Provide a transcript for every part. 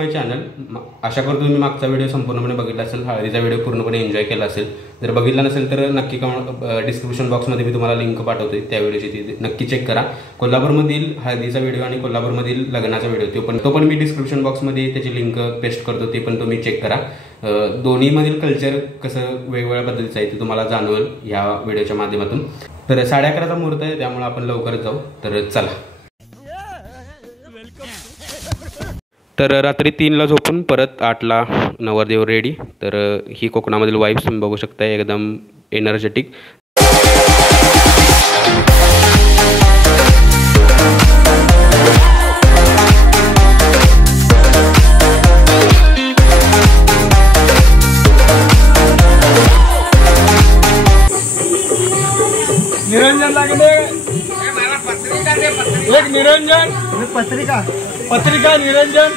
माय channel. आशा करतो तुम्ही मागचा व्हिडिओ संपूर्णपणे बघितला असेल, हळदीचा व्हिडिओ पूर्णपणे एन्जॉय केला असेल. जर बघितला नसेल तर नक्की डिस्क्रिप्शन बॉक्समध्ये मी तुम्हाला लिंक पाठवते त्या व्हिडिओची, ती नक्की चेक करा. कोल्हापूरमधील हळदीचा व्हिडिओ आणि कोल्हापूरमधील लग्नाचा व्हिडिओ तो पण मी डिस्क्रिप्शन बॉक्समध्ये त्याची लिंक पेस्ट करतो, ते पण तुम्ही चेक करा. दोन्हीमधील कल्चर कसं वेगवेगळ्या पद्धतीचं आहे ते तुम्हाला जाणवेल या व्हिडिओच्या माध्यमातून. तर 11:30चा मुहूर्त आहे, त्यामुळे आपण लवकरच जाऊ. तर चला. तर रात्री 3ला झोपून परत 8ला नवरदेव रेडी. तर ही कोकणामधील वाईब्स तुम्ही बघू शकता, एकदम एनर्जेटिक. निरंजन लागले एक निरंजन पत्रिका निरंजन.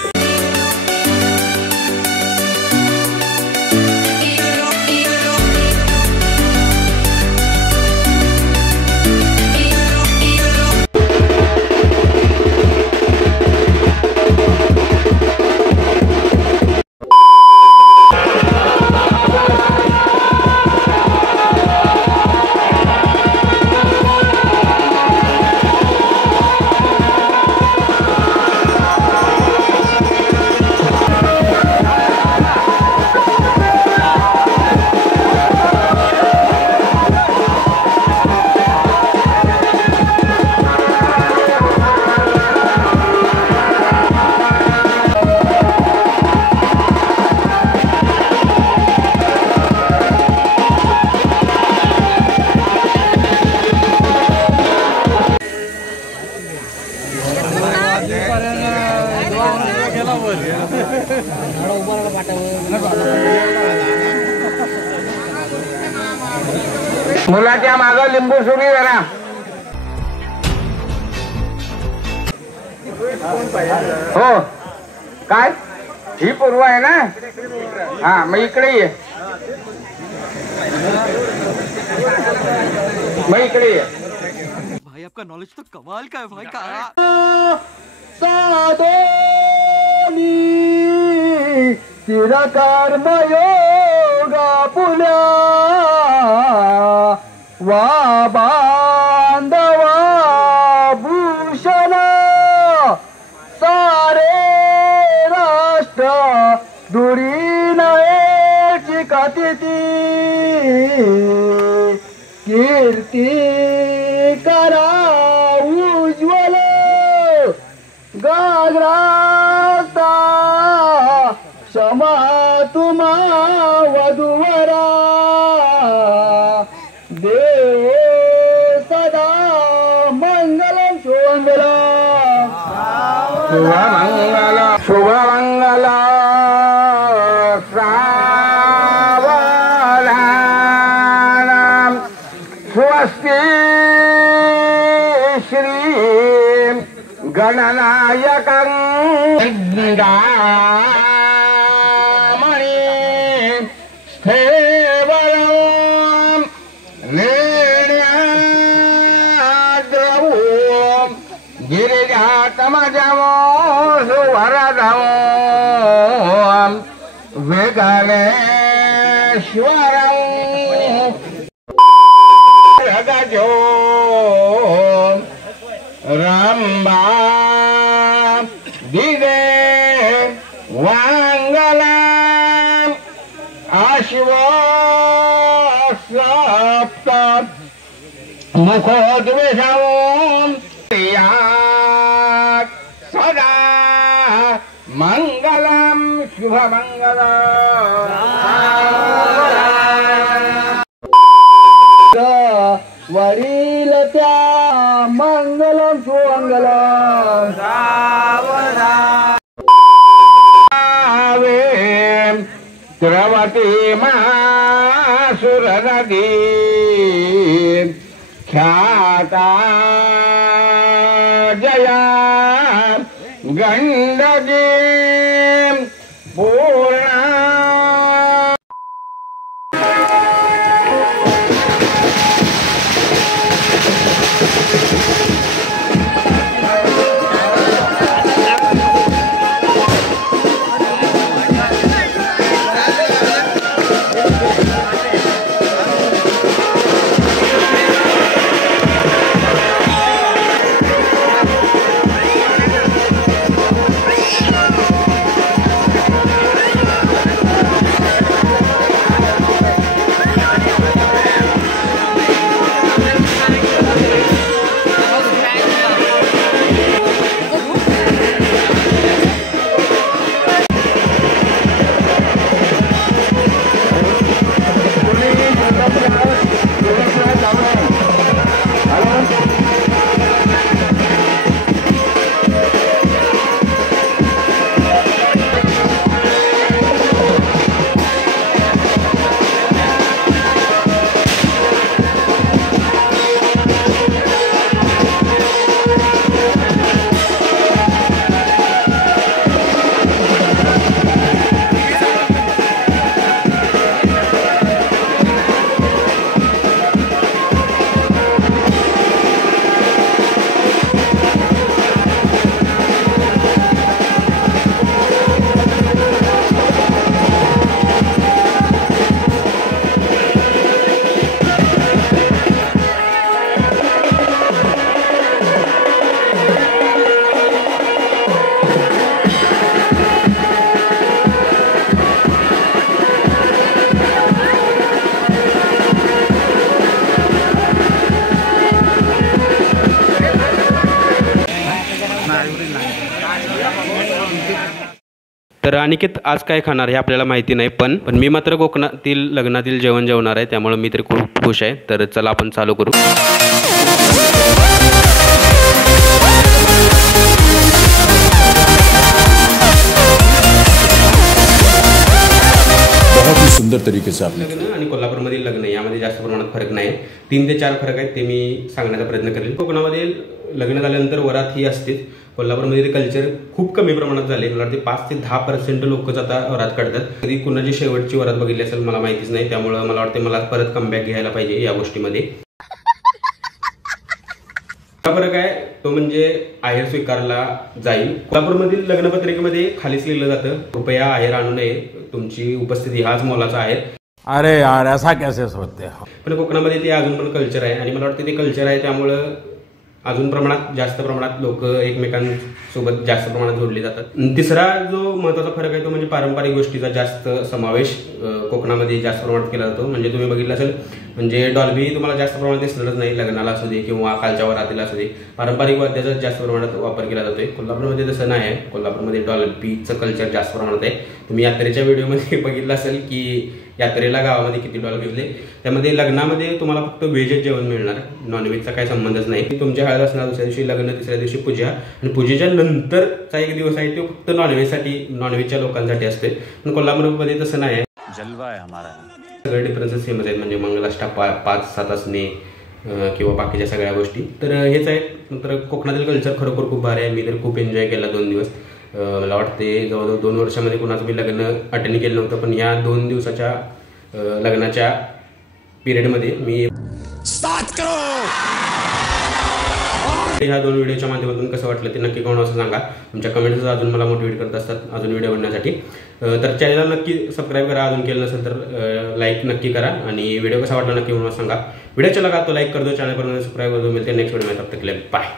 मुलाच्या मागं लिंबू सुरी जरा. हो काय ही पूर्व आहे ना. हा मग इकडे ये, मग इकडे ये. भाई आपका नॉलेज तो कमाल का है भाई. का चिरकर्म योगा पुल्या वा बांधवा भूषण सारे राष्ट्र दुरी नयेची कथिती कीर्ती करा उज्ज्वल गाग्रास्ता क्षमा तुम्हा वधूवरा देव सदा मंगलम शुभमंगलम शुभमंगलम शुभमंगलम श्रावणानां स्वस्ति श्री गणनायकं वेगनेश्वरं जगजो रंबा दिदे वांगलम अश्वसप्त मुखोद्विषं सदा मंगलम शुभमंगलम वरील त्या मंगलम शुभमंगलम द्रवती महासुर नदी ख्याता जया गंडकी पूर्णा. तर अनिकेत आज काय खाणार हे आपल्याला माहिती नाही, पण मी मात्र कोकणातील लग्नातील जेवण जेवणार आहे, त्यामुळे मी तर खूप खुश आहे. तर चला आपण चालू करू. बहुत ही सुंदर तरीके से आपने लग्न आणि कोल्हापूरमधील लग्न यामध्ये जास्त प्रमाणात फरक नाही. 3 ते 4 फरक आहेत, ते मी सांगण्याचा प्रयत्न करेल. कोकणामध्ये लग्न झाल्यानंतर वरात ही असतेच. कोल्हापूरमध्ये ते कल्चर खूप कमी प्रमाणात झाले. मला वाटते 5 ते 10% लोकच आता वरात काढतात. कधी कुणाची शेवटची वरात बघितली असेल मला माहितीच नाही, त्यामुळे मला वाटते मला परत कमबॅक घ्यायला पाहिजे या गोष्टीमध्ये. फरक आहे तो म्हणजे आहेर स्वीकारला जाईल. कोल्हापूरमधील लग्नपत्रिकेमध्ये खालीच लिहिलं जातं, कृपया आहेर आणू नये, तुमची उपस्थिती हाच मोलाचा आहे. अरे यार ऐसा कैसे सोचते हो. पण कोकणामध्ये ते अजून पण कल्चर आहे आणि मला वाटतं ते कल्चर आहे, त्यामुळं अजून जास्त प्रमाणात लोक एकमेकांसोबत जास्त प्रमाणात जोडले जातात. तिसरा जो महत्त्वाचा फरक आहे तो म्हणजे पारंपरिक गोष्टीचा जास्त समावेश कोकणामध्ये जास्त प्रमाणात केला जातो. म्हणजे तुम्ही बघितलं असेल, म्हणजे डॉल्बी तुम्हाला जास्त प्रमाणात दिसणारच नाही, लग्नाला असू दे किंवा कालच्या वरातीला असू दे. पारंपरिक वाद्याचा जास्त प्रमाणात वापर केला जातोय. कोल्हापूरमध्ये तसं नाही आहे. कोल्हापूरमध्ये डॉल्बीचं कल्चर जास्त प्रमाणात आहे. तुम्ही यात्रेच्या व्हिडिओमध्ये बघितलं असेल की यात्रेला गावामध्ये किती डॉल घेतले. त्यामध्ये लग्नामध्ये तुम्हाला फक्त व्हेजच जेवण मिळणार, नॉनव्हेजचा काही संबंधच नाही. तुमच्या हळद असणार, दुसऱ्या दिवशी लग्न, तिसऱ्या दिवशी पूजा आणि पूजेच्या नंतरचा एक दिवस आहे तो फक्त नॉनव्हेजच्या लोकांसाठी असते. पण कोल्हापूरमध्ये तसं नाही आहे. जलवा आहे हमारा. सगळे डिफरन्सेस सेमच आहेत. म्हणजे मंगलाष्टक 5-7 असणे किंवा बाकीच्या सगळ्या गोष्टी तर हेच आहे. नंतर कोकणातील कल्चर खरोखर खूप भारी आहे. मी तर खूप एन्जॉय केला 2 दिवस. मला वाटते जवळजवळ 2 वर्षामध्ये कुणाचं मी लग्न अटेंड केलं नव्हतं, पण या 2 दिवसाच्या लग्नाच्या पिरियडमध्ये मी ह्या 2 व्हिडिओच्या माध्यमातून कसं वाटलं ते नक्की कोण असं सांगा. तुमच्या कमेंट्स अजून मला मोटिवेट करत असतात अजून व्हिडिओ बनवण्यासाठी. तर चॅनलला नक्की सबस्क्राईब करा, अजून केलं नसेल तर लाईक नक्की करा आणि व्हिडिओ कसा वाटला नक्की म्हणून सांगा. व्हिडिओ चला का तो लाईक कर दो, चॅनल पर सबस्क्राईब कर दो. मिळते नेक्स्ट व्हिडिओ में, तब तक के लिए बाय.